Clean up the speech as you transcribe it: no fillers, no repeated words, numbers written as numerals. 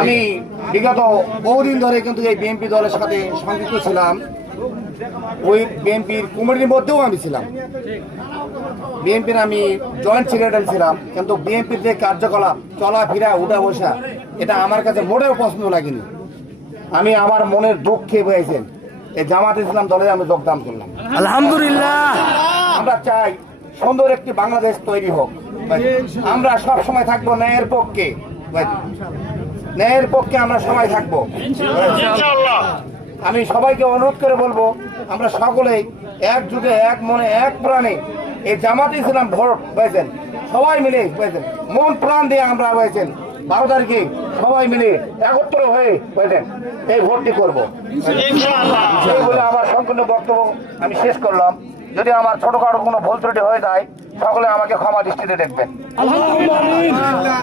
আমি বিগত বহুদিন ধরে কিন্তু এই বিএনপি দলের সাথে সংযুক্ত ছিলাম। ওই বিএনপির কমিটির মধ্যেও আমি ছিলাম। বিএনপির আমি জয়েন্ট সেক্রেটারি ছিলাম, কিন্তু বিএনপির যে কার্যকলাপ, চলাফেরা, উঠা বসা, এটা আমার কাছে মোটেও পছন্দ লাগেনি। আমি আমার মনের দুঃখে হয়েছেন এই জামাত ইসলাম দলে আমি যোগদান করলাম। আলহামদুলিল্লাহ। আমরা চাই সুন্দর একটি বাংলাদেশ তৈরি হোক। আমরা সব সময় থাকবো ন্যায়ের পক্ষে, ন্যায়ের পক্ষে আমরা সবাই থাকবো। আমি সবাইকে অনুরোধ করে বলবো, আমরা সকলেই একযুগে, এক মনে, এক প্রাণে এই জামাত ইসলাম ভোট হয়েছেন, সবাই মিলে হয়েছেন, মন প্রাণ দিয়ে আমরা হয়েছেন 12 তারিখে সবাই মিলে একত্র হয়ে হয়েছেন এই ভোটটি করবো। এই বলে আমার সম্পূর্ণ বক্তব্য আমি শেষ করলাম। যদি আমার ছোটখাটো কোনো ভুল ত্রুটি হয়ে যায়, সকলে আমাকে ক্ষমা দৃষ্টিতে দেখবেন।